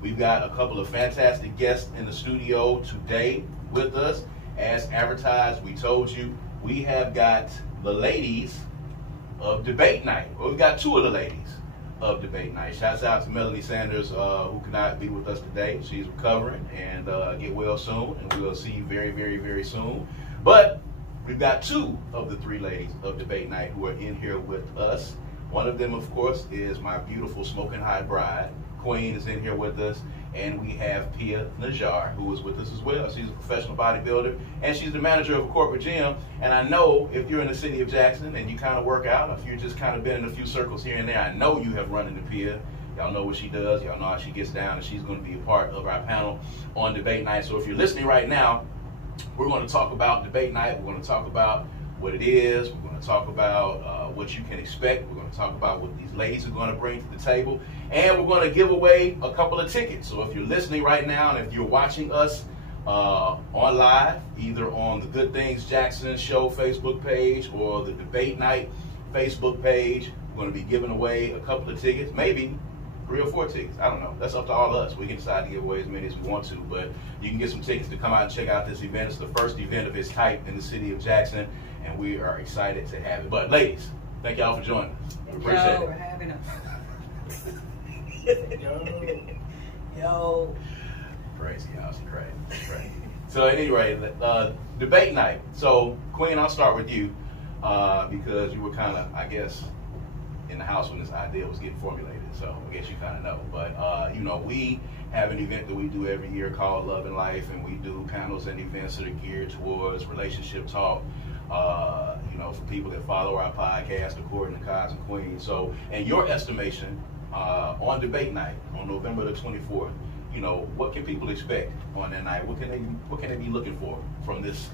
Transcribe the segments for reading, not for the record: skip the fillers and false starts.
We've got a couple of fantastic guests in the studio today with us. As advertised, we told you, we have got the ladies of Debate Night. Well, we've got two of the ladies of Debate Night. Shouts out to Melanie Sanders, who could not be with us today. She's recovering and get well soon, and we'll see you very, very, very soon. But we've got two of the three ladies of Debate Night who are in here with us. One of them, of course, is my beautiful smoking hot bride. Queen is in here with us. And we have Pia Nedjar, who is with us as well. She's a professional bodybuilder, and she's the manager of a corporate gym. And I know if you're in the city of Jackson and you kind of work out, if you've just kind of been in a few circles here and there, I know you have run into Pia. Y'all know what she does. Y'all know how she gets down, and she's going to be a part of our panel on Debate Night. So if you're listening right now, we're going to talk about Debate Night. We're going to talk about what it is. We're going to talk about what you can expect. We're going to talk about what these ladies are going to bring to the table. And we're going to give away a couple of tickets. So if you're listening right now, and if you're watching us on live, either on the Good Things Jackson Show Facebook page or the Debate Night Facebook page, we're going to be giving away a couple of tickets, maybe 3 or 4 tickets. I don't know. That's up to all of us. We can decide to give away as many as we want to, but you can get some tickets to come out and check out this event. It's the first event of its type in the city of Jackson, and we are excited to have it. But ladies, thank y'all for joining us. Appreciate it. For having us. Yo. Crazy, y'all. She crazy. So anyway, Debate Night. So Queen, I'll start with you because you were kind of, I guess, in the house when this idea was getting formulated. So I guess you kind of know. But you know, we have an event that we do every year called Love and Life, and we do panels and events that are geared towards relationship talk. You know, for people that follow our podcast, according to Cos and Queens. So, in your estimation, on Debate Night on November the 24th, you know, what can people expect on that night? What can they be looking for from this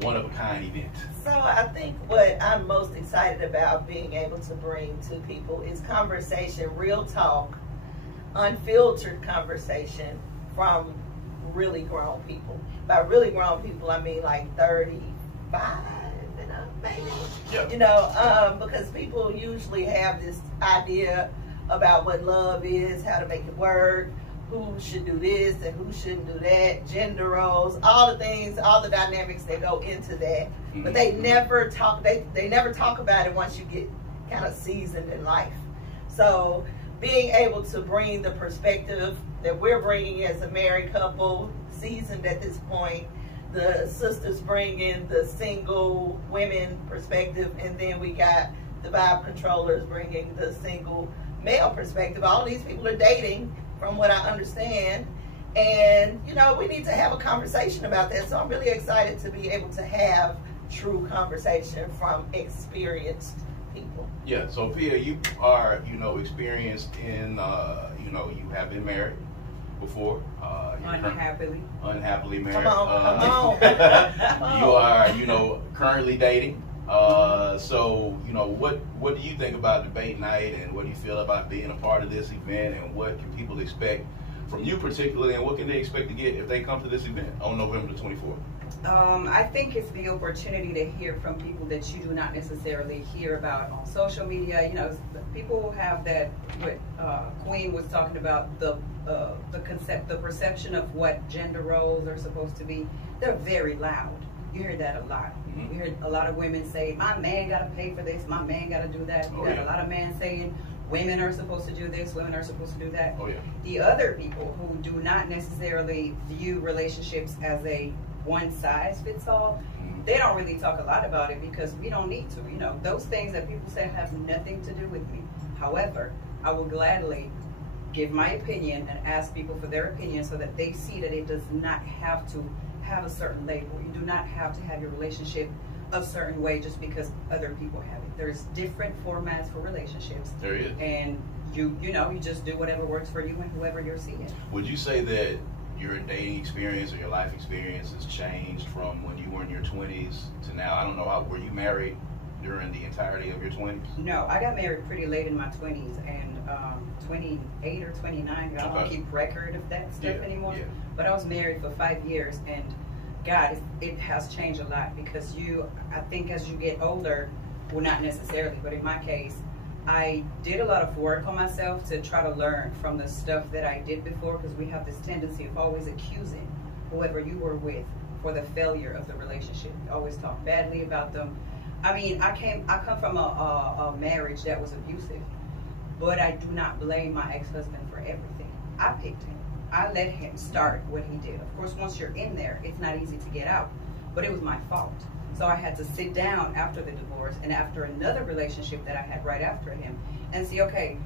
one of a kind event? So I think what I'm most excited about being able to bring to people is conversation, real talk, unfiltered conversation from really grown people. By really grown people, I mean like 35 and up, maybe. Yep. You know, because people usually have this idea about what love is, how to make it work, who should do this and who shouldn't do that, gender roles, all the things, all the dynamics that go into that. Mm-hmm. But they never talk. They never talk about it once you get kind of seasoned in life. So being able to bring the perspective that we're bringing as a married couple, seasoned at this point, the sisters bringing the single women perspective, and then we got the vibe controllers bringing the single male perspective. All these people are dating, from what I understand, and you know, we need to have a conversation about that. So I'm really excited to be able to have true conversation from experienced people. Yeah. So Pia, you are, you know, experienced in, you know, you have been married before. Unhappily married. Come on. You are, you know, currently dating. So, you know, what do you think about Debate Night, and what do you feel about being a part of this event, and what can people expect from you particularly, and what can they expect to get if they come to this event on November the 24th? I think it's the opportunity to hear from people that you do not necessarily hear about on social media. You know, people have that, what Queen was talking about, the perception of what gender roles are supposed to be. They're very loud. You hear that a lot. Mm-hmm. You hear a lot of women say, my man got to pay for this, my man got to do that. You got a lot of men saying, women are supposed to do this, women are supposed to do that. Oh, yeah. The other people who do not necessarily view relationships as a one-size-fits-all, they don't really talk a lot about it because we don't need to. You know, those things that people say have nothing to do with me. However, I will gladly give my opinion and ask people for their opinion so that they see that it does not have to have a certain label. You do not have to have your relationship a certain way just because other people have it. There's different formats for relationships. There is. And you know, you just do whatever works for you and whoever you're seeing. Would you say that your dating experience or your life experience has changed from when you were in your 20s to now? I don't know, were you married during the entirety of your 20s? No, I got married pretty late in my 20s, and 28 or 29. I don't keep record of that stuff anymore. Yeah. But I was married for 5 years, and God, it has changed a lot because I think as you get older, well, not necessarily, but in my case, I did a lot of work on myself to try to learn from the stuff that I did before, because we have this tendency of always accusing whoever you were with for the failure of the relationship. You always talk badly about them. I mean, I come from a marriage that was abusive, but I do not blame my ex-husband for everything. I picked him. I let him start what he did. Of course, once you're in there, it's not easy to get out, but it was my fault. So I had to sit down after the divorce and after another relationship that I had right after him and see, okay,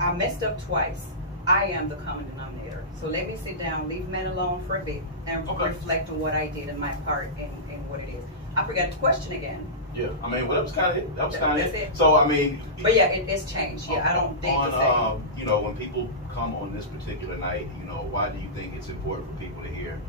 I messed up twice. I am the common denominator. So let me sit down, leave men alone for a bit, and reflect on what I did and my part in what it is. I forgot to question again. Yeah, I mean, well, that was kind of it. That's it. So, I mean, but yeah, it's changed. Yeah, I don't think the same. You know, when people come on this particular night, you know, why do you think it's important for people to hear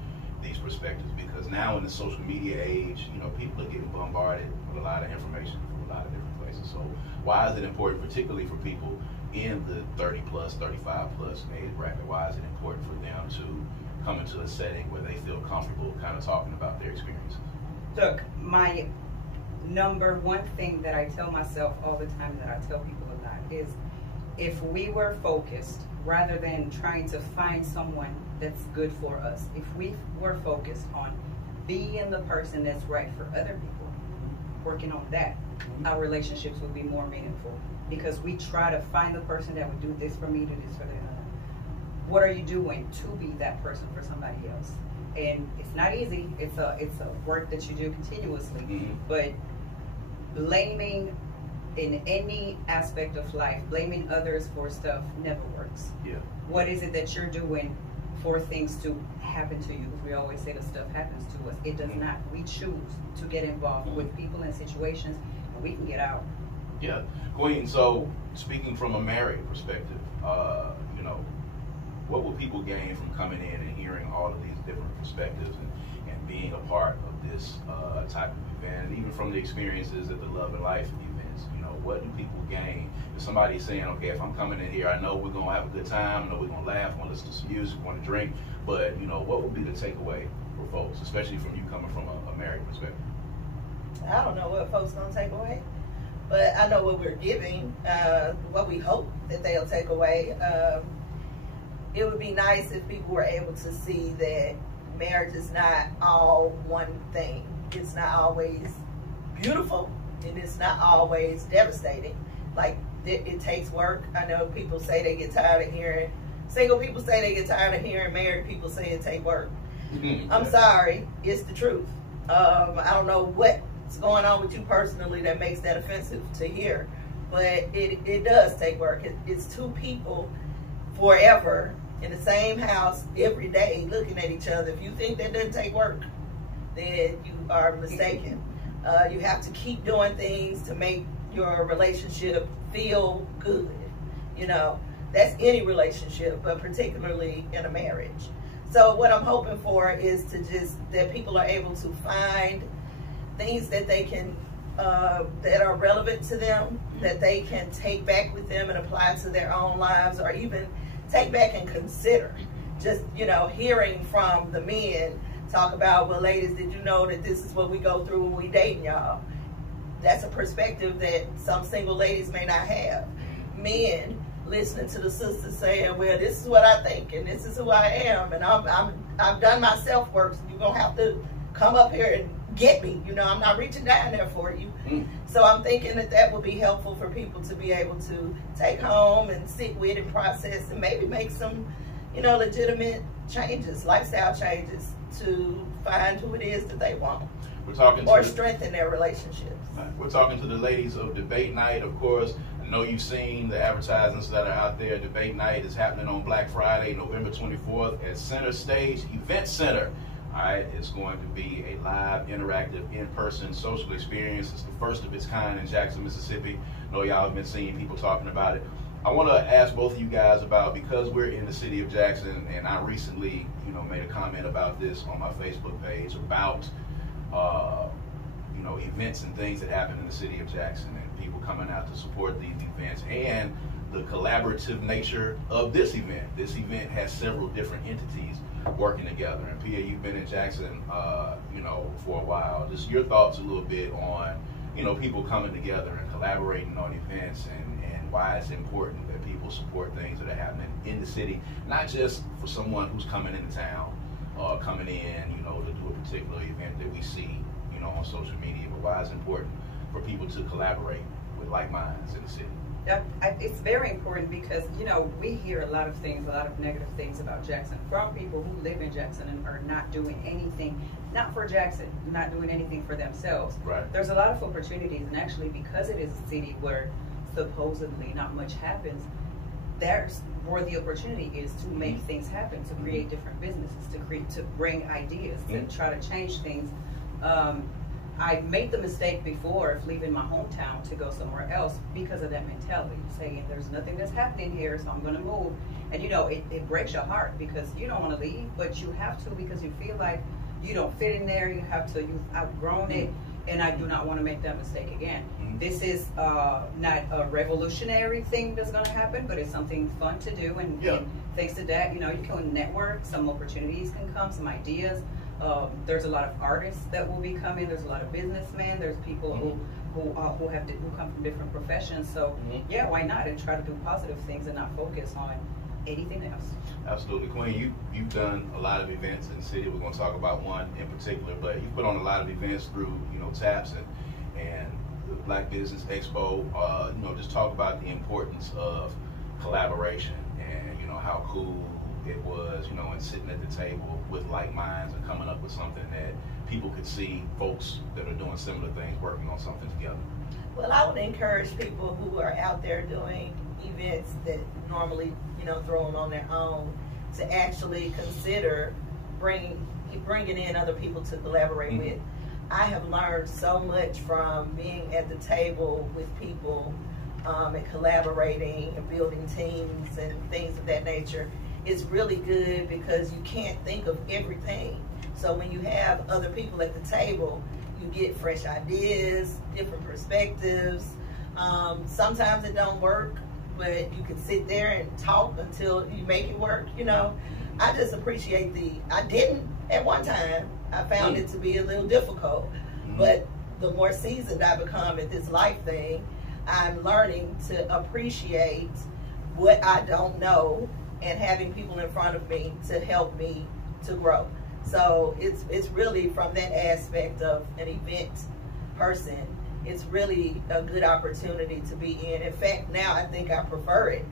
these perspectives? Because now in the social media age, you know, people are getting bombarded with a lot of information from a lot of different places. So why is it important, particularly for people in the 30 plus, 35 plus age bracket, why is it important for them to come into a setting where they feel comfortable kind of talking about their experience? Look, my number one thing that I tell myself all the time, that I tell people a lot, is if we were focused rather than trying to find someone that's good for us, if we were focused on being the person that's right for other people, working on that, our relationships would be more meaningful, because we try to find the person that would do this for me, do this for them. What are you doing to be that person for somebody else? And it's not easy. It's a work that you do continuously, but blaming in any aspect of life, blaming others for stuff never works. Yeah. What is it that you're doing for things to happen to you? We always say that stuff happens to us. It does not. We choose to get involved with people and situations, and we can get out. Yeah, Queen. So speaking from a married perspective, you know, what will people gain from coming in and hearing all of these different perspectives and being a part of this type of event, and even from the experiences at the Love and Life events? You know, what do people gain? If somebody's saying, okay, if I'm coming in here, I know we're gonna have a good time, I know we're gonna laugh, want to listen to some music, want to drink, but you know, what would be the takeaway for folks, especially from you coming from a married perspective? I don't know what folks gonna take away, but I know what we're giving, what we hope that they'll take away. It would be nice if people were able to see that marriage is not all one thing. It's not always beautiful, and it's not always devastating. Like, it takes work. I know people say they get tired of hearing, single people say they get tired of hearing married people say it take work. I'm sorry, it's the truth. I don't know what's going on with you personally that makes that offensive to hear, but it does take work. It's two people forever in the same house every day looking at each other. If you think that doesn't take work, then you are mistaken. You have to keep doing things to make your relationship feel good. You know, that's any relationship, but particularly in a marriage. So what I'm hoping for is to just, that people are able to find things that they can, that are relevant to them, that they can take back with them and apply to their own lives, or even take back and consider. Just, you know, hearing from the men talk about, well, ladies, did you know that this is what we go through when we dating y'all? That's a perspective that some single ladies may not have. Men listening to the sisters saying, well, this is what I think, and this is who I am, and I've done my self work, so you're gonna have to come up here and get me. You know, I'm not reaching down there for you. So I'm thinking that that would be helpful for people to be able to take home and sit with and process, and maybe make some, you know, legitimate changes, lifestyle changes, to find who it is that they want. We're talking or strengthen their relationships. We're talking to the ladies of Debate Night, of course. I know you've seen the advertisements that are out there. Debate Night is happening on Black Friday, November 24th at Center Stage Event Center. All right, it's going to be a live, interactive, in-person social experience. It's the first of its kind in Jackson, Mississippi. I know y'all have been seeing people talking about it. I want to ask both of you guys about, because we're in the city of Jackson, and I recently, you know, made a comment about this on my Facebook page about, you know, events and things that happen in the city of Jackson, and people coming out to support these events, and the collaborative nature of this event. This event has several different entities working together. And Pia, you've been in Jackson, you know, for a while. Just your thoughts a little bit on you know, people coming together and collaborating on events, and why it's important that people support things that are happening in the city, not just for someone who's coming into town or coming in, you know, to do a particular event that we see, you know, on social media, but why it's important for people to collaborate with like minds in the city. It's very important because, you know, we hear a lot of things, a lot of negative things about Jackson from people who live in Jackson and are not doing anything, not for Jackson, not doing anything for themselves. Right. There's a lot of opportunities, and actually because it is a city where supposedly not much happens, there's where the opportunity is to make things happen, to create different businesses, to bring ideas, to try to change things. I made the mistake before of leaving my hometown to go somewhere else because of that mentality, saying there's nothing that's happening here, so I'm going to move. And you know, it breaks your heart because you don't want to leave, but you have to because you feel like you don't fit in there. You've outgrown it, and I do not want to make that mistake again. This is not a revolutionary thing that's going to happen, but it's something fun to do. And thanks to that, you know, you can network. Some opportunities can come, some ideas. There's a lot of artists that will be coming. There's a lot of businessmen. There's people who come from different professions. So yeah, why not? And try to do positive things and not focus on anything else. Absolutely, Queen. You've done a lot of events in the city. We're going to talk about one in particular, but you put on a lot of events through, you know, TAPS and the Black Business Expo. You know, just talk about the importance of collaboration and, you know, how cool it was, you know, and sitting at the table with like minds and coming up with something that people could see folks that are doing similar things working on something together. Well, I would encourage people who are out there doing events that normally, you know, throw them on their own to actually consider bringing in other people to collaborate with. I have learned so much from being at the table with people and collaborating and building teams and things of that nature. It's really good because you can't think of everything. So when you have other people at the table, you get fresh ideas, different perspectives. Sometimes it don't work, but you can sit there and talk until you make it work, you know. I just appreciate I didn't at one time. I found it to be a little difficult, but the more seasoned I become at this life thing, I'm learning to appreciate what I don't know and having people in front of me to help me to grow. So it's really from that aspect of an event person, it's really a good opportunity to be in. In fact, now I think I prefer it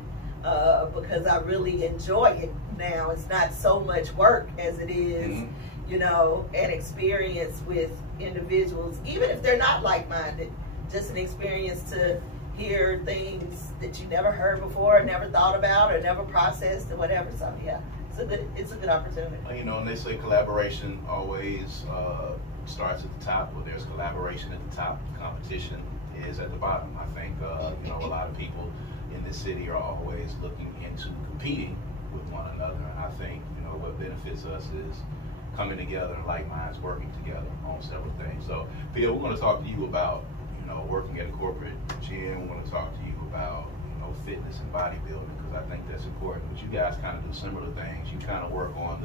because I really enjoy it now. It's not so much work as it is, you know, an experience with individuals, even if they're not like-minded, just an experience to hear things that you never heard before, never thought about, or never processed, or whatever. So yeah, it's a good opportunity. You know, and they say collaboration always starts at the top. Well, there's collaboration at the top. Competition is at the bottom. I think you know, a lot of people in this city are always looking into competing with one another. And I think, you know, what benefits us is coming together and like minds working together on several things. So, Peter, we're going to talk to you about, you know, working at a corporate gym. We're going to talk to you about, you know, fitness and bodybuilding, because I think that's important. But you guys kind of do similar things. You kind of work on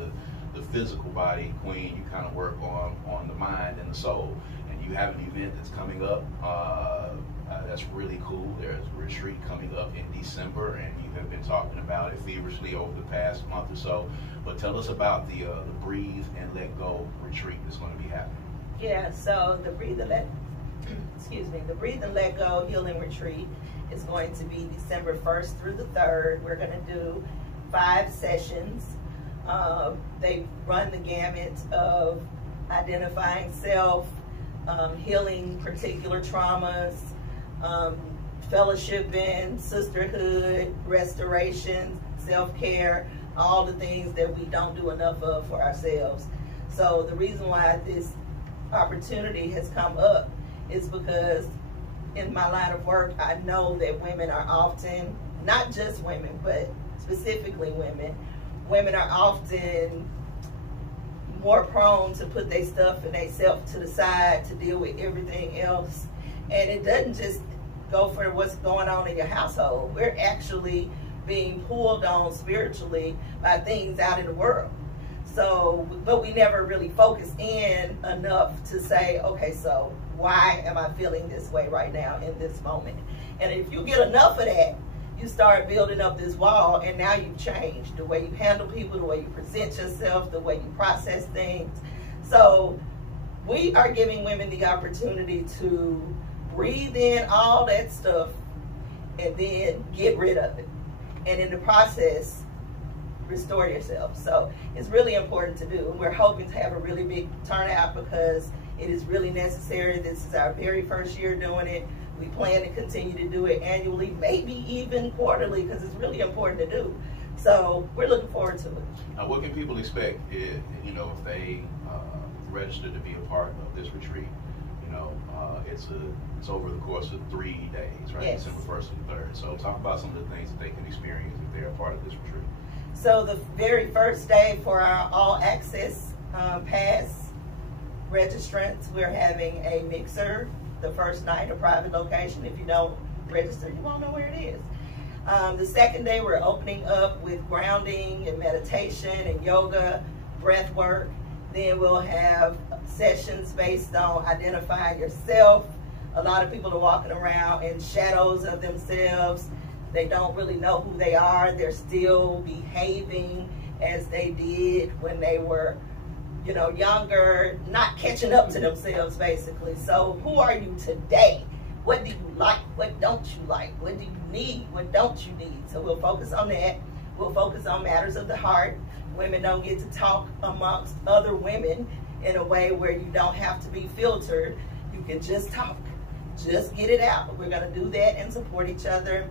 the physical body, Queen. You kind of work on the mind and the soul. And you have an event that's coming up that's really cool. There's a retreat coming up in December, and you have been talking about it feverishly over the past month or so. But tell us about the Breathe and Let Go retreat that's going to be happening. Yeah, so the Breathe and Let Go Healing Retreat is going to be December 1st through the 3rd. We're going to do 5 sessions. They run the gamut of identifying self, healing particular traumas, fellowshipping, sisterhood, restoration, self-care, all the things that we don't do enough of for ourselves. So the reason why this opportunity has come up is because in my line of work, I know that women are often, not just women, but specifically women are often more prone to put their stuff and their self to the side to deal with everything else. And it doesn't just go for what's going on in your household. We're actually being pulled on spiritually by things out in the world. So, but we never really focus in enough to say, okay, so why am I feeling this way right now in this moment? And if you get enough of that, you start building up this wall, and now you've changed the way you handle people, the way you present yourself, the way you process things. So we are giving women the opportunity to breathe in all that stuff and then get rid of it. And in the process, restore yourself. So it's really important to do. We're hoping to have a really big turnout because it is really necessary. This is our very first year doing it. We plan to continue to do it annually, maybe even quarterly, because it's really important to do. So we're looking forward to it. Now, what can people expect if they register to be a part of this retreat? It's over the course of 3 days, right? Yes. December 1st and 3rd. So talk about some of the things that they can experience if they're a part of this retreat. So the very first day for our all access pass registrants, we're having a mixer the first night, a private location. If you don't register, you won't know where it is. The second day, we're opening up with grounding and meditation and yoga, breath work. Then we'll have sessions based on identifying yourself. A lot of people are walking around in shadows of themselves. They don't really know who they are. They're still behaving as they did when they were younger, not catching up to themselves, basically. So who are you today? What do you like? What don't you like? What do you need? What don't you need? So we'll focus on that. We'll focus on matters of the heart. Women don't get to talk amongst other women in a way where you don't have to be filtered. You can just talk. Just get it out. We're going to do that and support each other.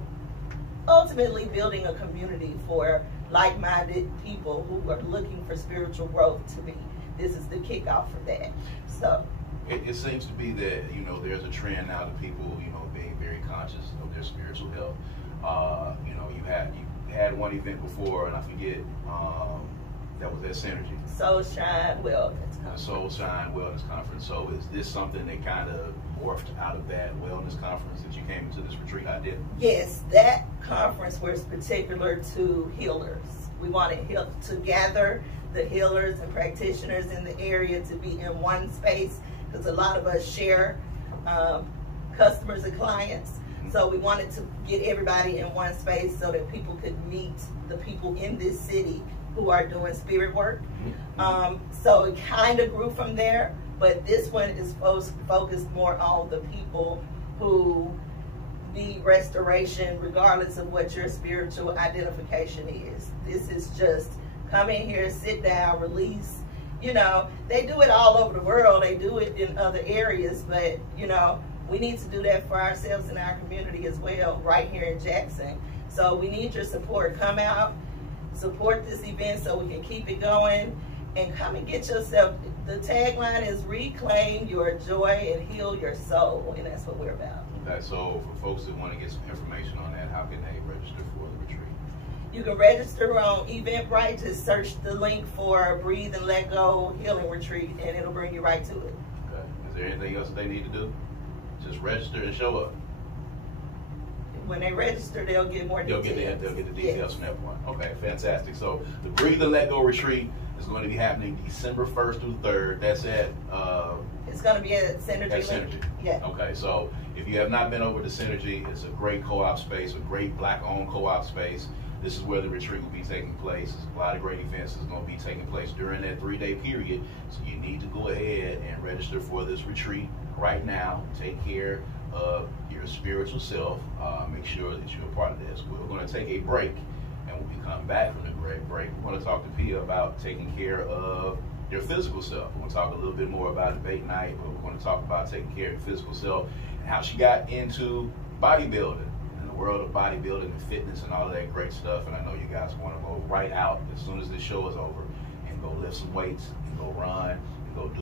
Ultimately building a community for like-minded people who are looking for spiritual growth to be. This is the kickoff for that. So it seems to be that there's a trend now to people being very conscious of their spiritual health. You had one event before, and I forget that was at Synergy. Soul Shine Wellness Conference. Soul Shine Wellness Conference. So is this something that kind of morphed out of that wellness conference that you came into this retreat idea? Yes, that conference was particular to healers. We wanted to gather the healers and practitioners in the area to be in one space, because a lot of us share customers and clients. So we wanted to get everybody in one space so that people could meet the people in this city who are doing spirit work. So it kind of grew from there, but this one is focused more on the people who need restoration regardless of what your spiritual identification is. This is just come in here, sit down, release. They do it all over the world. They do it in other areas, but we need to do that for ourselves in our community as well, right here in Jackson. So we need your support. Come out, support this event so we can keep it going, and come and get yourself. The tagline is reclaim your joy and heal your soul, and that's what we're about. Okay, so for folks that want to get some information on that, how can they register for the retreat? You can register on Eventbrite. Just search the link for Breathe and Let Go Healing Retreat, and it'll bring you right to it. Okay. Is there anything else that they need to do? Just register and show up. When they register, they'll get more details. They'll get the details from that point. Okay, fantastic. So the Breathe and Let Go Retreat is going to be happening December 1st through 3rd. That's at... it's going to be at Synergy. At Synergy. Yeah. Okay, so if you have not been over to Synergy, it's a great co-op space, a great Black-owned co-op space. This is where the retreat will be taking place. A lot of great events is going to be taking place during that 3-day period. So you need to go ahead and register for this retreat right now. Take care of your spiritual self. Make sure that you're a part of this. We're going to take a break, and when we come back from the break, we're going to talk to Pia about taking care of your physical self. We're going to talk a little bit more about debate night, but we're going to talk about taking care of your physical self and how she got into bodybuilding. World of bodybuilding and fitness and all of that great stuff, and I know you guys want to go right out as soon as this show is over and go lift some weights and go run